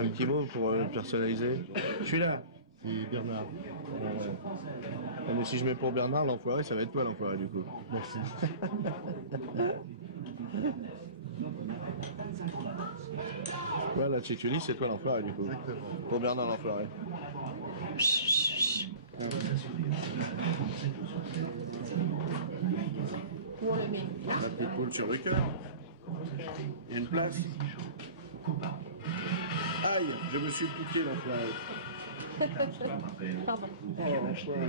Un petit mot pour personnaliser. Je suis là. C'est Bernard. Mais si je mets pour Bernard, l'enfoiré, ça va être toi l'enfoiré du coup. Merci. Voilà, si tu lis, c'est toi l'enfoiré du coup. Exactement. Pour Bernard l'enfoiré. La petite poule sur le cœur. Il y a une place. Aïe, je me suis piqué l'enfoiré. Pardon. Oh, l'enfoiré,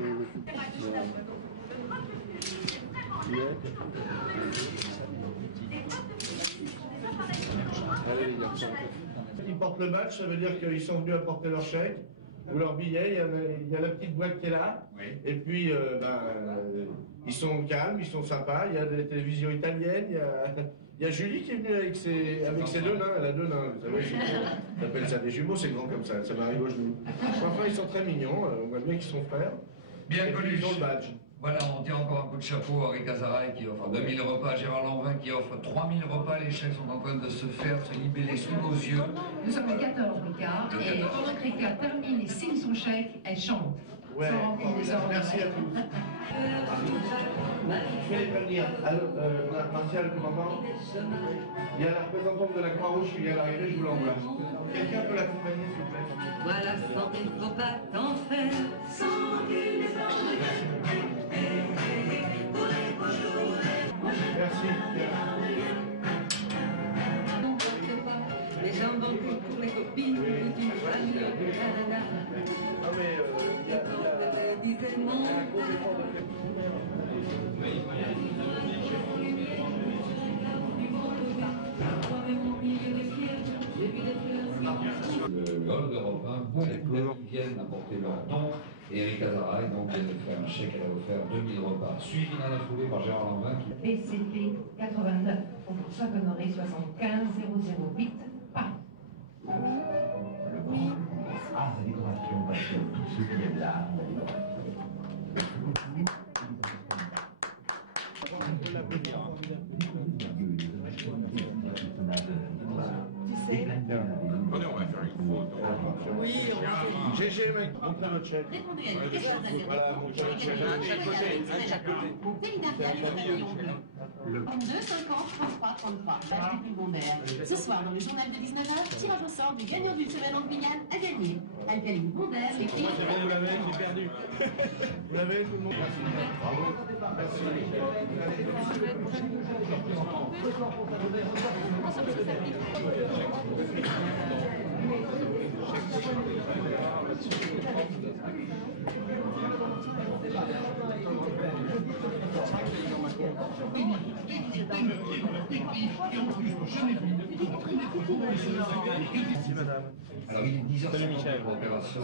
Allez les garçons. Ils portent le badge, ça veut dire qu'ils sont venus apporter leur chèque ou leur billet. Il y a la petite boîte qui est là. Oui. Et puis, ils sont calmes, ils sont sympas. Il y a des télévisions italiennes. Il y a Julie qui est venue avec ses deux nains. Elle a deux nains. Vous savez, on appelle ça des jumeaux, c'est grand comme ça. Ça m'arrive au genou. Enfin, ils sont très mignons. On voit bien qu'ils sont frères. Bien connus. Ils ont le badge. Voilà, on tient encore un coup de chapeau à Henri Cazaray qui offre 2000 repas, à Gérard Lanvin qui offre 3000 repas. Les chèques sont en train de se faire, se libeller sous nos yeux. Nous sommes le 14, Ricard, et pendant que Ricard termine et signe son chèque, elle chante. Ouais, merci à tous. Je vais les prévenir. Allô, Martial, commandant. Il y a la représentante de la Croix-Rouge qui vient d'arriver, je vous l'envoie. Quelqu'un peut l'accompagner, s'il vous plaît? Voilà, santé, faut pas t'en faire, sans qu'il les Merci. les gens vont pour les copines, toute une famille au Canada. Non mais, Le hall d'Europe 1, beaucoup viennent apporter leur don. Et Henri Cazaray, donc, vient de faire un chèque, elle a offert 2000 repas, suivi dans la foulée par Gérard Lanvin. BCP 89, Faubourg Saint-Honoré 75 008, Paris. Ah, la décoration, parce que tous ceux qui viennent là, Attendez, on va faire une photo. Oui, on va faire. GG, mec, montrez votre chèque. Répondez à une question réservée. Voilà, mon chèque. Le 250 33 33. Patrick Dubonnaire. Ce soir, dans le journal de 19h, tirage au sort du gagnant d'une semaine en Guyane à gagner. Alcaline Bondère, les filles. Vous l'avez, j'ai perdu. Vous l'avez, tout le monde. Merci. Bravo. Merci madame. Alors il est 10h. Salut Michel.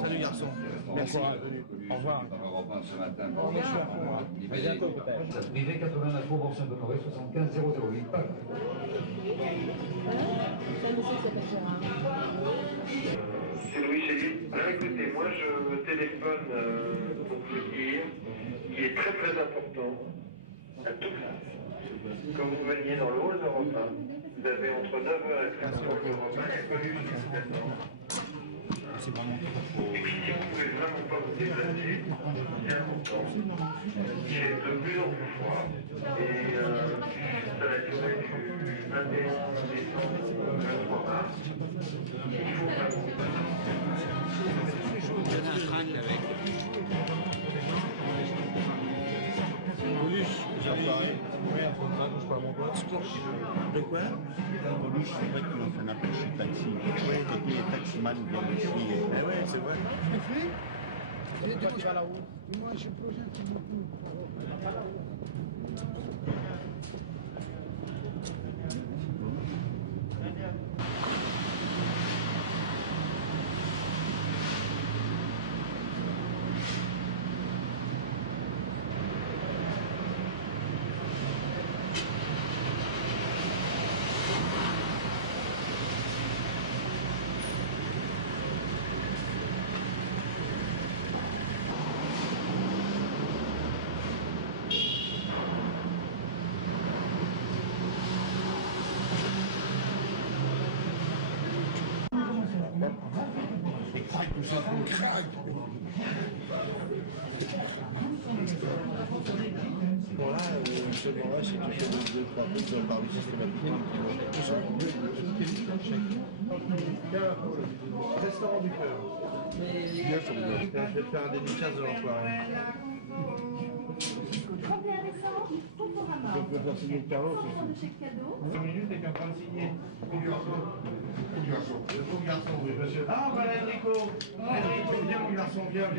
Salut garçon. Merci. Au revoir. Ce matin. Au revoir. À bientôt peut-être. Privé 89 Faubourg Saint-Honoré 75 008 Paris. écoutez, moi je téléphone pour vous dire qu'il est très très important à Toulouse, quand vous veniez dans le hall d'Europe 1, vous avez entre 9h et 13h d'Europe 1 et Coluche qui vous attend. C'est vraiment trop. Et puis si vous ne pouvez vraiment pas vous déplacer, c'est important. J'ai de plus en plus froid et ça va durer du 21 décembre au 23 mars. Il faut vraiment. Il y en a un trac avec. Coluche, j'ai pareil. Ouais, un peu de ça, je parle mon pote. De quoi Coluche, c'est vrai qu'il a fait un appel chez Taxi. Ouais, tous les taximans viennent ici. Eh ouais, c'est vrai. Toi, tu vas là-haut. Moi, je suis prochain, c'est beaucoup. Bon là, ce moment-là, si tu fais 2-3 trucs, tu vas parler systématiquement. Restaurant du cœur. Bien sûr, je vais te faire un dédicace de l'enfoiré. Je peux faire signer le carreau. 2 minutes et qu'un train de signer. Le pauvre garçon, oui, monsieur. Ah, voilà Enrico. Enrico, viens mon garçon, viens.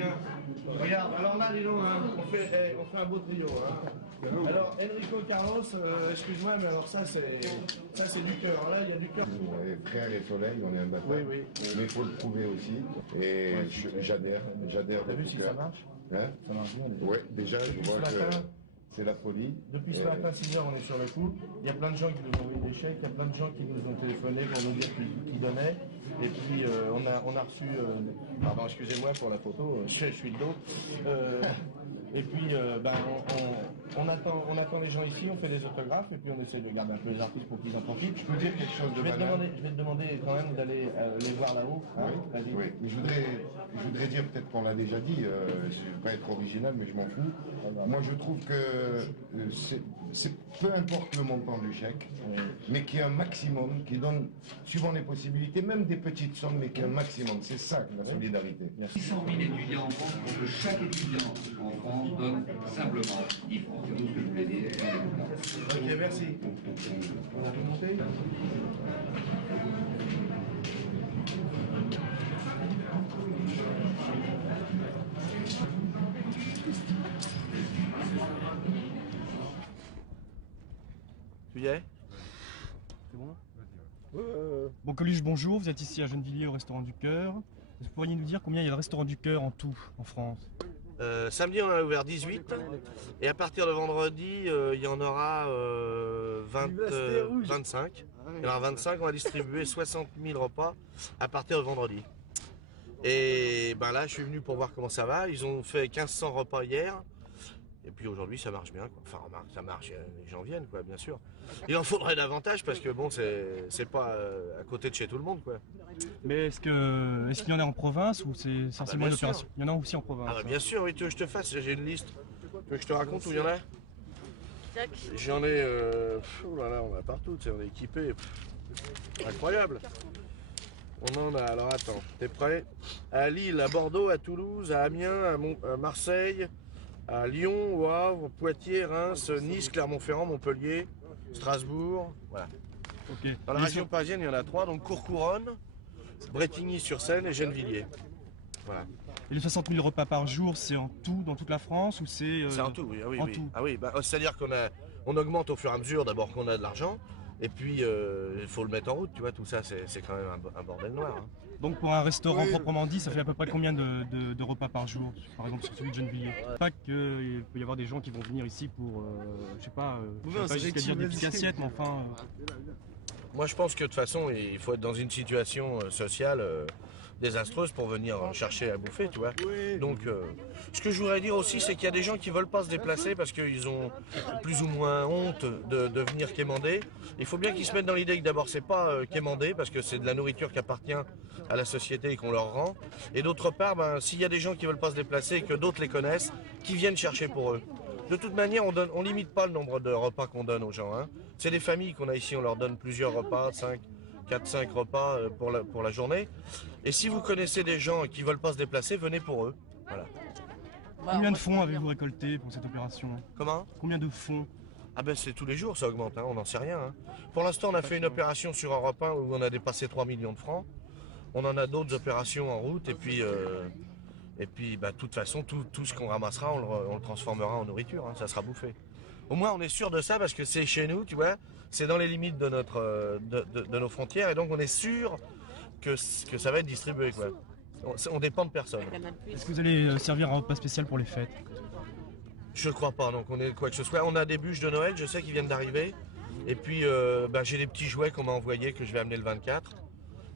Regarde, alors là, dis donc, hein, on fait un beau trio. Hein. Alors, Enrico Carlos, excuse-moi, mais alors ça, c'est du cœur. Là, il y a du cœur. Frère et Soleil, on est un bâtard. Oui. Mais il faut le prouver aussi. Et j'adhère. T'as vu si ça marche? Hein? Ça marche bien. Oui, déjà, je vois que c'est la folie. Depuis ce matin, 6h, on est sur le coup. Il y a plein de gens qui nous ont envoyé des chèques, il y a plein de gens qui nous ont téléphoné pour nous dire qu'ils donnaient. Et puis, on a reçu... pardon, excusez-moi pour la photo, je suis de dos. Et puis, on attend les gens ici, on fait des autographes, et puis on essaie de garder un peu les artistes pour qu'ils en profitent. Je peux dire quelque chose de banal. Je vais te demander quand même d'aller les voir là-haut. Hein, oui. Je voudrais dire, peut-être qu'on l'a déjà dit, je ne vais pas être original, mais je m'en fous. Moi, je trouve que c'est peu importe le montant du chèque, mais qu'il y ait un maximum, qui donne, suivant les possibilités, même des petites sommes, mais qu'il y ait un maximum. C'est ça, la solidarité. 600 000 étudiants en France, pour que chaque étudiant en France donne simplement 10 francs. C'est tout ce que je voulais dire. Ok, merci. On a tout monté? Tu y es? C'est bon? Bon, Coluche, bonjour. Vous êtes ici à Gennevilliers au Restaurant du Cœur. Vous pourriez nous dire combien il y a de restaurants du Cœur en tout en France? Samedi, on a ouvert 18. Et à partir de vendredi, il y en aura 25. Il y en aura 25. On va distribuer 60 000 repas à partir de vendredi. Et ben là, je suis venu pour voir comment ça va. Ils ont fait 1500 repas hier. Et puis aujourd'hui, ça marche bien, quoi. Enfin, remarque, ça marche, les gens viennent, quoi, bien sûr. Il en faudrait davantage parce que bon, c'est pas à côté de chez tout le monde, quoi. Mais est-ce qu'il y en a en province ou c'est essentiellement une opération? Il y en a aussi en province. Ah bah bien sûr, oui, tu veux que je te fasse, j'ai une liste. Tu veux que je te raconte où il y en a? J'en ai, oh là là, on en a partout, tu sais, on est équipés. Incroyable. On en a, alors attends, t'es prêt? À Lille, à Bordeaux, à Toulouse, à Amiens, à Marseille, à Lyon, au Havre, Poitiers, Reims, Nice, Clermont-Ferrand, Montpellier, Strasbourg, voilà. Okay. Dans la région parisienne, il y en a 3, donc Courcouronnes, Brétigny-sur-Seine et Gennevilliers. Voilà. Et les 60 000 repas par jour, c'est en tout, dans toute la France ou c'est... C'est en tout, oui. en tout. Ah oui, bah, c'est-à-dire qu'on augmente au fur et à mesure, d'abord qu'on a de l'argent, et puis il faut le mettre en route, tu vois, tout ça, c'est quand même un bordel noir. Hein. Donc pour un restaurant proprement dit, ça fait à peu près combien de repas par jour, par exemple sur celui de Gennevilliers? Pas qu'il peut y avoir des gens qui vont venir ici pour, je sais pas jusqu'à dire des petites assiettes, mais enfin... Moi je pense que de toute façon, il faut être dans une situation sociale désastreuses pour venir chercher à bouffer, tu vois. Donc, ce que je voudrais dire aussi, c'est qu'il y a des gens qui veulent pas se déplacer parce qu'ils ont plus ou moins honte de venir quémander. Il faut bien qu'ils se mettent dans l'idée que d'abord, c'est pas quémander parce que c'est de la nourriture qui appartient à la société et qu'on leur rend. Et d'autre part, ben, s'il y a des gens qui veulent pas se déplacer et que d'autres les connaissent, qui viennent chercher pour eux. De toute manière, on limite pas le nombre de repas qu'on donne aux gens. Hein. C'est des familles qu'on a ici, on leur donne plusieurs repas, 4-5 repas pour la journée. Et si vous connaissez des gens qui veulent pas se déplacer, venez pour eux. Voilà. Combien de fonds avez-vous récolté pour cette opération? Comment? Combien de fonds? Ah ben c'est tous les jours, ça augmente, hein, on n'en sait rien. Hein. Pour l'instant, on a fait une opération sur Europe 1 où on a dépassé 3 millions de francs. On en a d'autres opérations en route et puis bah, de toute façon, tout ce qu'on ramassera, on le transformera en nourriture, hein, ça sera bouffé. Au moins, on est sûr de ça parce que c'est chez nous, tu vois, c'est dans les limites de nos frontières et donc on est sûr que ça va être distribué, quoi. On dépend de personne. Est-ce que vous allez servir un repas spécial pour les fêtes? Je crois pas, donc on est quoi que ce soit. On a des bûches de Noël, je sais qu'ils viennent d'arriver. Et puis bah, j'ai des petits jouets qu'on m'a envoyés que je vais amener le 24.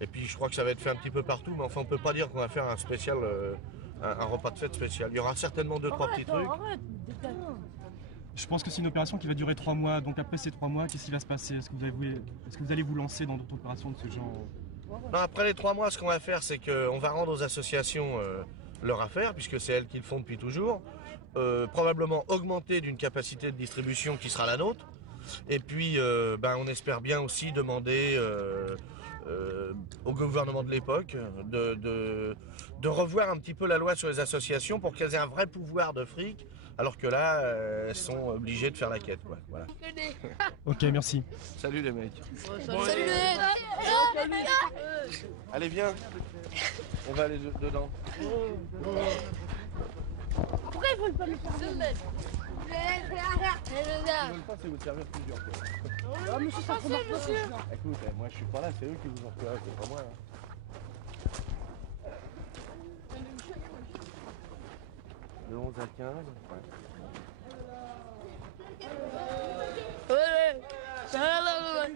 Et puis je crois que ça va être fait un petit peu partout, mais enfin on peut pas dire qu'on va faire un spécial, un repas de fête spécial. Il y aura certainement 2-3 petits trucs. Je pense que c'est une opération qui va durer 3 mois. Donc après ces 3 mois, qu'est-ce qui va se passer? Est-ce que vous allez vous lancer dans d'autres opérations de ce genre? Non, après les 3 mois, ce qu'on va faire, c'est qu'on va rendre aux associations leur affaire, puisque c'est elles qui le font depuis toujours. Probablement augmenter d'une capacité de distribution qui sera la nôtre. Et puis, ben, on espère bien aussi demander au gouvernement de l'époque de revoir un petit peu la loi sur les associations pour qu'elles aient un vrai pouvoir de fric, alors que là, elles sont obligées de faire la quête, quoi. Voilà. Ok, merci. Salut les mecs. Salut les mecs. Allez, viens. On va aller dedans. Pourquoi ils veulent pas le faire? Ils veulent pas, c'est vous servir plusieurs fois. Ah, monsieur, ça commence pas, monsieur. Écoute, moi je suis pas là, c'est eux qui vous ont repéré, c'est pas moi. Hein. De 11 à 15. Ouais.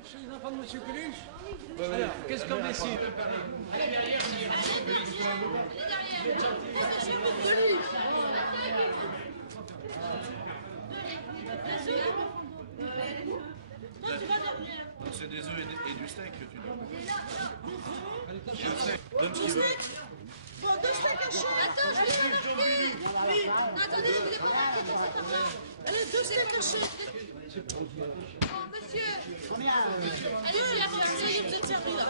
Je suis les enfants de monsieur Coluche. Alors, qu'est-ce qu'on décide? Allez derrière. C'est des œufs et du steak que tu donnes. Donne ce qu'il veut. Bon, 2 steaks hachés. Attends, je vais remarquer. Oui. Non, attendez, je voulais pas marquer dans cette affaire. Allez, 2 steaks hachés. Bon, monsieur. Combien? Allez-y, ça y est, vous êtes servi là.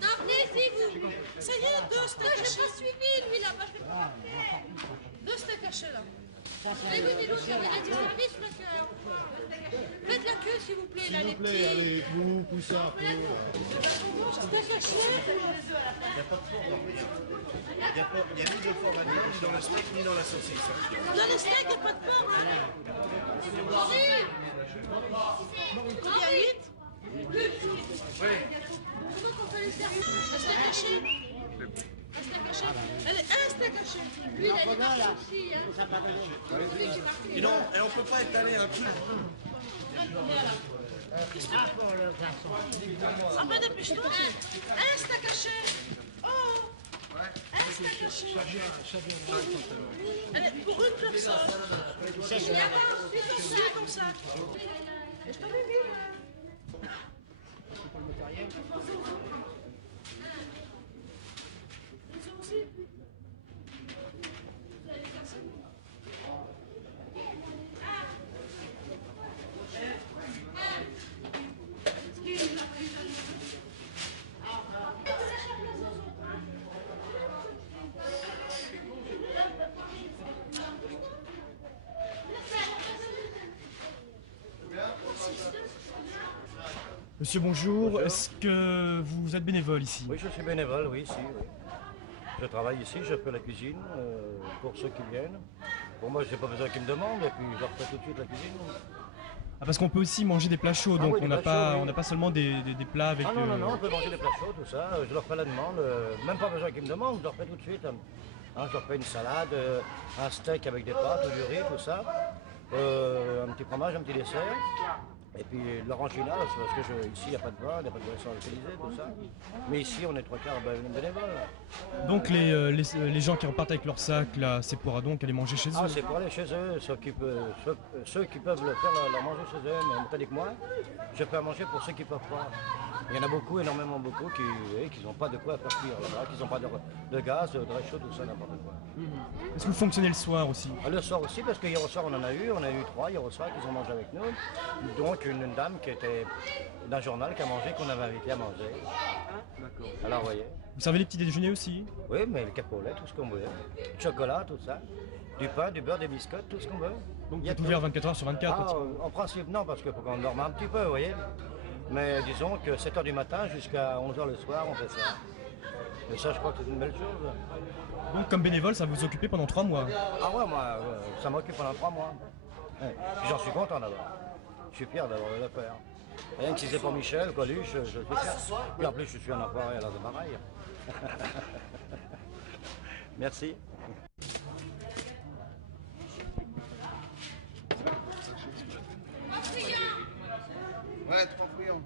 Non, venez ici, vous. Ça y est, 2 steaks hachés. Je n'ai pas suivi, lui, là-bas. Je vais pas marquer. 2 steaks hachés, là. Allez, oui, Milou, j'avais dit service, là, faites la queue, s'il vous plaît, là, les petits. Allez, vous poussez un peu. Il n'y a pas de porc dans le Il n'y a ni de porc là-dedans, ni dans le steak, ni dans la saucisse. Dans le steak, il n'y a pas de porc, hein? Combien? 8? Oui. Comment qu'on fait les services? Un steak haché? Un steak haché? Allez, un steak haché. Lui, il a les marques aussi, hein? Et non, et on ne peut pas étaler un truc. Ah ben dépêche-toi. Un steak haché. Oh. Un steak haché. Allez, pour une personne. Il y a un comme ça. Je t'en ai vu. Monsieur, bonjour. Est-ce que vous êtes bénévole ici? Oui, je suis bénévole, oui, ici. Oui. Je travaille ici, je fais la cuisine pour ceux qui viennent. Pour moi, j'ai pas besoin qu'ils me demandent, et puis je leur fais tout de suite la cuisine. Ah, parce qu'on peut aussi manger des plats chauds, donc oui, on n'a pas seulement des plats avec... Ah non, on peut manger des plats chauds, tout ça. Je leur fais la demande, même pas besoin qu'ils me demandent, je leur fais tout de suite. Hein, je leur fais une salade, un steak avec des pâtes, du riz, tout ça. Un petit fromage, un petit dessert. Et puis l'orangina, c'est parce que ici il n'y a pas de bar, il n'y a pas de boisson alcoolisée, tout ça. Mais ici on est 3/4 bénévoles. Donc les gens qui repartent avec leur sac, là, c'est pour donc aller manger chez eux? Ah, c'est pour aller chez eux, ceux qui peuvent le faire, leur manger chez eux. Mais tandis que moi, je peux manger pour ceux qui ne peuvent pas. Il y en a beaucoup, énormément beaucoup, qui n'ont pas de quoi faire cuire là-bas, qui n'ont pas de gaz, de réchaud, tout ça, n'importe quoi. Est-ce que vous fonctionnez le soir aussi? Le soir aussi, parce que hier au soir on a eu 3 hier au soir qui ont mangé avec nous. Donc une dame qui était d'un journal qui a mangé, qu'on avait invité à manger. D'accord. Alors vous voyez. Vous servez les petits déjeuners aussi? Oui, mais le capolet, tout ce qu'on veut. Du chocolat, tout ça. Du pain, du beurre, des biscuits, tout ce qu'on veut. Donc vous êtes ouvert 24 heures sur 24? En principe non, parce qu'il faut qu'on dorme un petit peu, vous voyez. Mais disons que 7 h du matin jusqu'à 11 h le soir, on fait ça. Et ça, je crois que c'est une belle chose. Donc comme bénévole, ça va vous occuper pendant 3 mois? Ah ouais, moi, ça m'occupe pendant 3 mois. Ouais. Puis j'en suis content d'avoir. Je suis fier d'avoir le faire. Rien que si c'est pour Michel, Coluche, je suis fier. Puis en plus, je suis un enfoiré, alors c'est pareil. Merci. Ouais, 3 friands.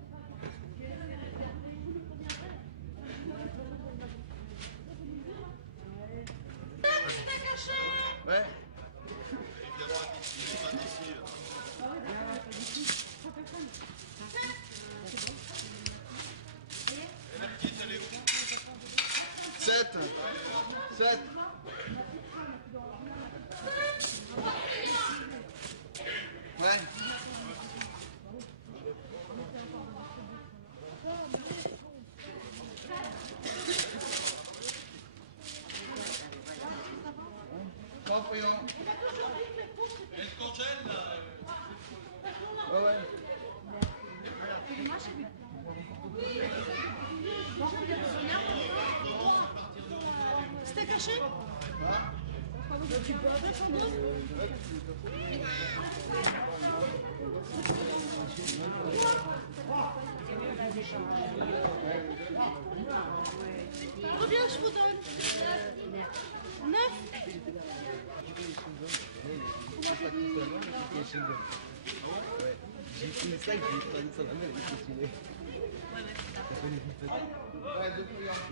Ouais. 7. Ouais. Ouais, ouais. C'était caché? Tu peux avec son dos? Combien je vous donne? 9. J'ai pris ça, j'ai pas dit ça la même, il est stylé. Ouais, 2 friands.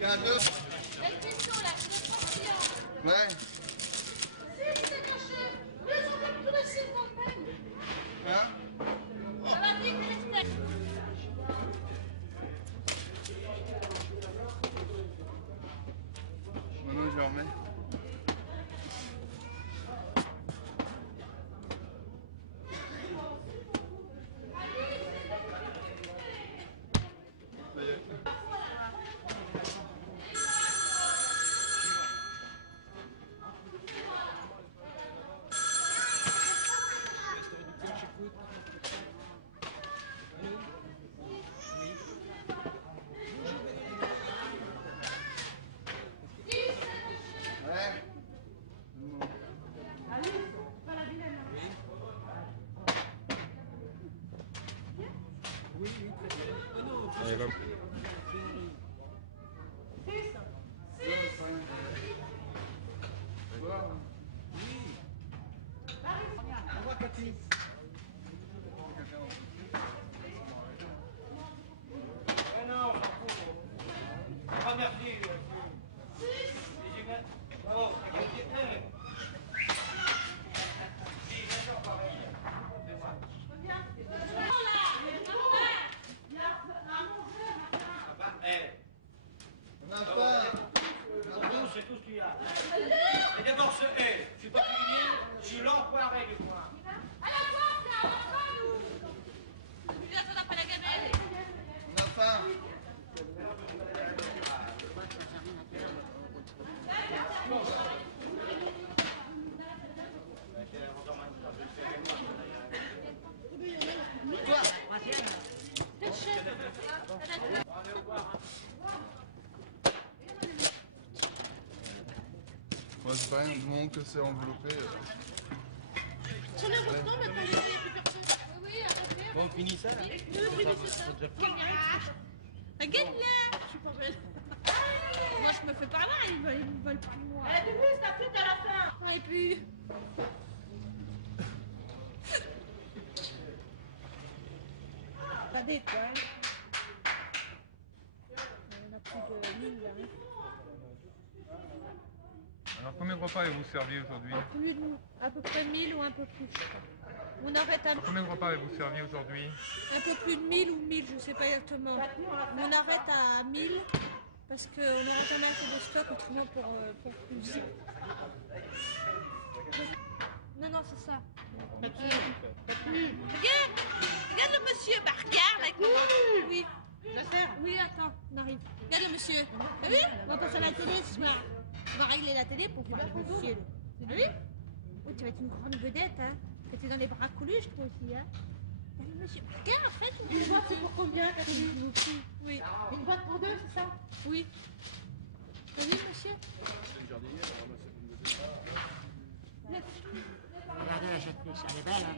2. Ouais. Hein? Ça va vite, respect. Maintenant, je le remets. C'est tout ce qu'il y a. Et d'abord ce est, je suis pas cuisinier, je suis l'enfoiré du coin. À la porte, là, on va nous. On n'a pas la gamelle. On a faim. Ouais, c'est pas rien, du moment que c'est enveloppé. J'en ai maintenant, maintenant, il n'y a plus personne. Oui, arrêtez. Bon, on finit ça là? Oui, finissez ça. Avec Regarde-la. Je suis pas belle. Moi, je me fais par là, ils veulent plus moi. Elle a vu, c'est la pute à la fin. Et puis... T'as des toiles. Il y en a plus de 1000 là. Alors combien de repas avez-vous servi aujourd'hui? À peu près 1000 ou un peu plus, je crois. On arrête à... Combien de repas avez-vous servi aujourd'hui? Un peu plus de 1000 ou 1000, je ne sais pas exactement. On arrête à 1000 parce qu'on n'aura jamais assez de stock autrement pour plus. Non, c'est ça. Regarde le monsieur, bah regarde avec moi. Oui. Oui, attends, on arrive. Regarde le monsieur. T'as vu? On va passer à la télé ce soir. On va régler la télé pour voir le monsieur. T'as vu? Oh, tu vas être une grande vedette, hein. Tu es dans les bras Coluche, toi aussi, hein. Regarde le monsieur. Regarde, en fait. Une boîte, c'est pour combien, Coluche? Oui. Une boîte pour deux, c'est ça? Oui. T'as vu, monsieur? Regardez la châtelaine, elle est belle, hein.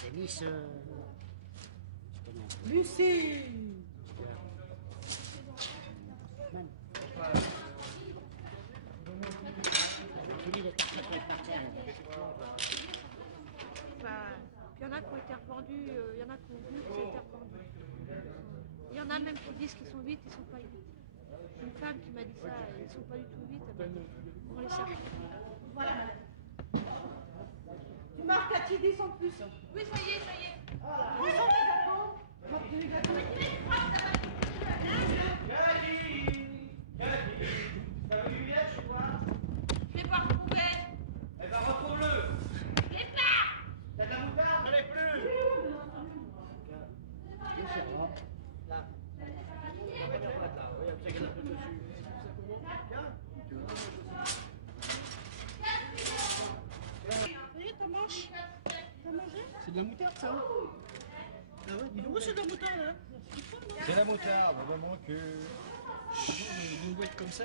C'est Miss... Lucie. Fini les cartes par terre. Il y en a qui ont été revendus, il y en a qui ont vu que ça a été revendu. Il y en a même qui disent qu'ils sont vite, ils sont pas vite. Une femme qui m'a dit ça, ils sont pas du tout vite, on les sert. Voilà. Tu marques à 10 en plus. Oui, ça y est, ça y est. Où sont les gâteaux? T'as vu Juliette chez toi? Je l'ai pas retrouvé. Eh ben retrouve-le. Je l'ai pas. T'as de la moutarde? J'en ai plus. Là. T'en manges? T'as mangé? C'est de la moutarde, ça? Ah ouais, dis donc. Oui, c'est de la moutarde, là. C'est la moutarde, vraiment que... Une boîte comme ça.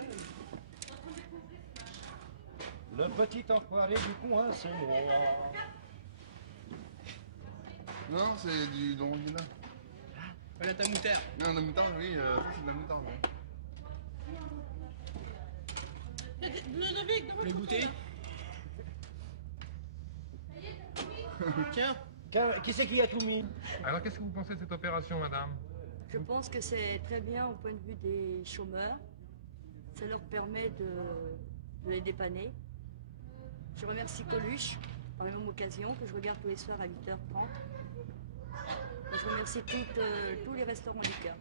Le petit enfoiré du coin, c'est moi. Non, c'est du d'orangina. Voilà ta moutarde. Non, la moutarde, oui, ça c'est de la moutarde. Ludovic, Vous voulez goûter? Tiens. Qui c'est qui a tout mis? Alors qu'est-ce que vous pensez de cette opération, madame? Je pense que c'est très bien au point de vue des chômeurs. Ça leur permet de les dépanner. Je remercie Coluche, par la même occasion, que je regarde tous les soirs à 8h30. Et je remercie tous les restaurants du cœur.